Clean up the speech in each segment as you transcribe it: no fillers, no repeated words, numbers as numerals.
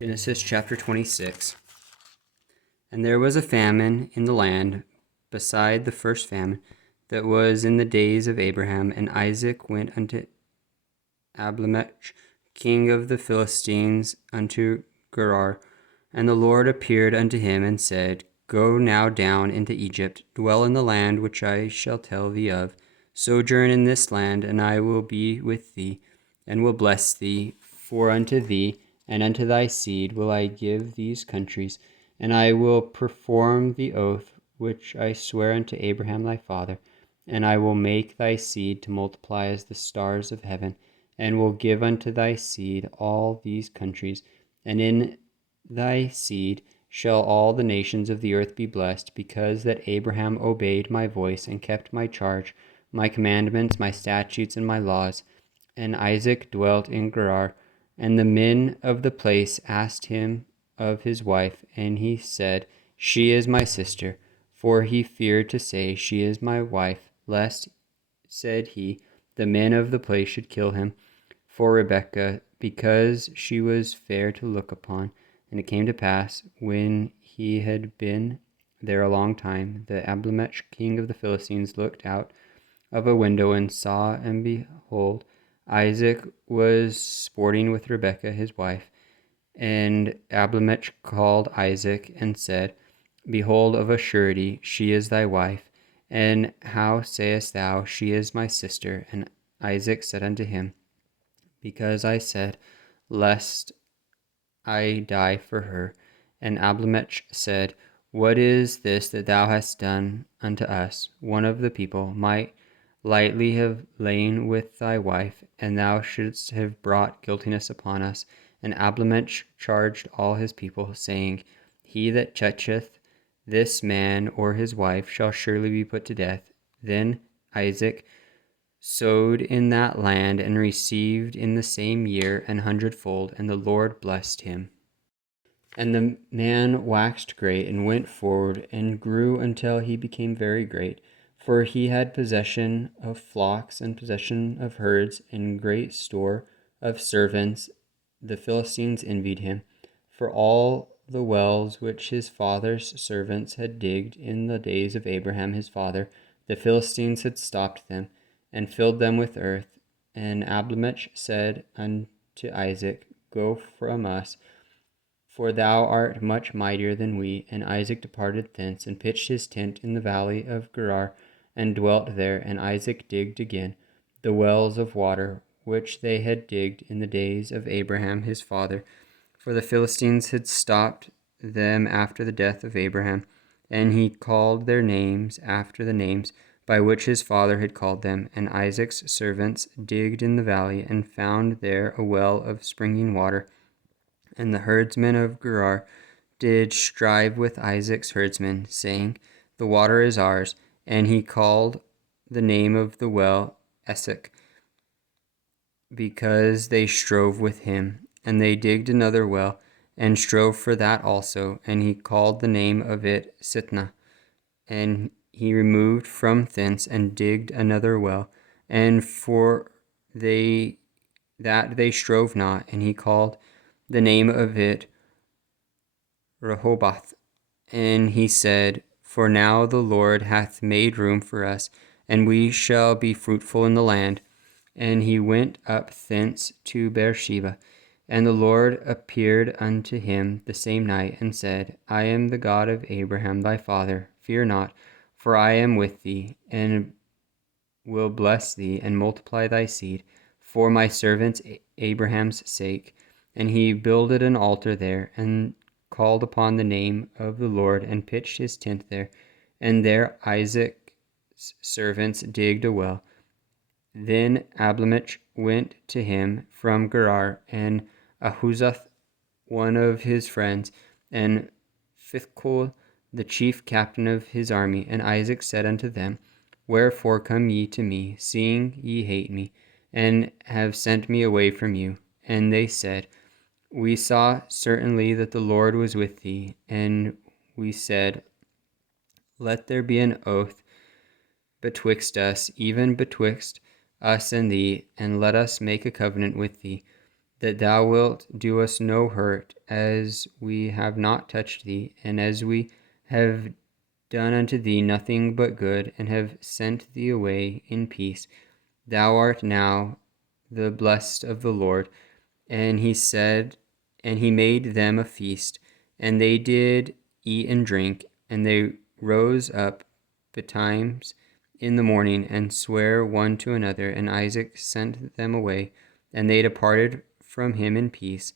Genesis chapter 26. And there was a famine in the land beside the first famine that was in the days of Abraham, and Isaac went unto Abimelech, king of the Philistines, unto Gerar. And the Lord appeared unto him and said, Go now down into Egypt, dwell in the land which I shall tell thee of, sojourn in this land, and I will be with thee, and will bless thee, for unto thee and unto thy seed will I give these countries, and I will perform the oath which I swear unto Abraham thy father, and I will make thy seed to multiply as the stars of heaven, and will give unto thy seed all these countries, and in thy seed shall all the nations of the earth be blessed, because that Abraham obeyed my voice and kept my charge, my commandments, my statutes, and my laws. And Isaac dwelt in Gerar. And the men of the place asked him of his wife, and he said, She is my sister. For he feared to say, She is my wife, lest, said he, the men of the place should kill him for Rebekah, because she was fair to look upon. And it came to pass, when he had been there a long time, the Abimelech king of the Philistines looked out of a window and saw, and behold, Isaac was sporting with Rebekah his wife. And Abimelech called Isaac and said, Behold, of a surety she is thy wife. And how sayest thou, She is my sister? And Isaac said unto him, Because I said, Lest I die for her. And Abimelech said, What is this that thou hast done unto us? One of the people might lightly have lain with thy wife, and thou shouldst have brought guiltiness upon us. And Abimelech charged all his people, saying, He that toucheth this man or his wife shall surely be put to death. Then Isaac sowed in that land, and received in the same year 100-fold, and the Lord blessed him. And the man waxed great, and went forward, and grew until he became very great. For he had possession of flocks, and possession of herds, and great store of servants. The Philistines envied him. For all the wells which his father's servants had digged in the days of Abraham his father, the Philistines had stopped them, and filled them with earth. And Abimelech said unto Isaac, Go from us, for thou art much mightier than we. And Isaac departed thence, and pitched his tent in the valley of Gerar, and dwelt there. And Isaac digged again the wells of water, which they had digged in the days of Abraham his father. For the Philistines had stopped them after the death of Abraham, and he called their names after the names by which his father had called them. And Isaac's servants digged in the valley, and found there a well of springing water. And the herdsmen of Gerar did strive with Isaac's herdsmen, saying, The water is ours. And he called the name of the well Esek, because they strove with him. And they digged another well, and strove for that also. And he called the name of it Sitnah. And he removed from thence, and digged another well, and for they strove not. And he called the name of it Rehoboth. And he said, For now the Lord hath made room for us, and we shall be fruitful in the land. And he went up thence to Beersheba. And the Lord appeared unto him the same night, and said, I am the God of Abraham thy father. Fear not, for I am with thee, and will bless thee, and multiply thy seed, for my servant Abraham's sake. And he builded an altar there, and called upon the name of the Lord, and pitched his tent there. And there Isaac's servants digged a well. Then Abimelech went to him from Gerar, and Ahuzath, one of his friends, and Phicol, the chief captain of his army. And Isaac said unto them, Wherefore come ye to me, seeing ye hate me, and have sent me away from you? And they said, We saw certainly that the Lord was with thee. And we said, Let there be an oath betwixt us, even betwixt us and thee, and let us make a covenant with thee. that thou wilt do us no hurt, as we have not touched thee, and as we have done unto thee nothing but good, and have sent thee away in peace. Thou art now the blessed of the Lord. And he said, and he made them a feast, and they did eat and drink, and they rose up betimes in the morning, and sware one to another, and Isaac sent them away, and they departed from him in peace.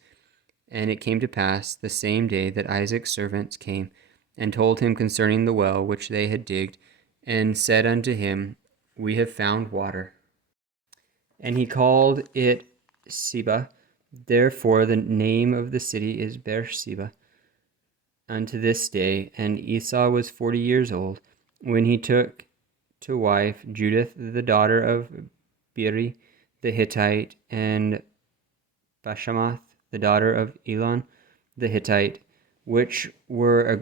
And it came to pass the same day that Isaac's servants came, and told him concerning the well which they had digged, and said unto him, We have found water. And he called it Seba. Therefore the name of the city is Beersheba unto this day. And Esau was 40 years old when he took to wife Judith the daughter of Beeri the Hittite, and Bashemath the daughter of Elon the Hittite, which were a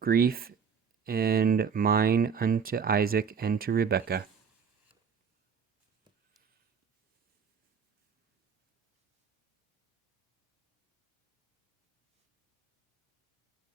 grief and mine unto Isaac and to Rebekah.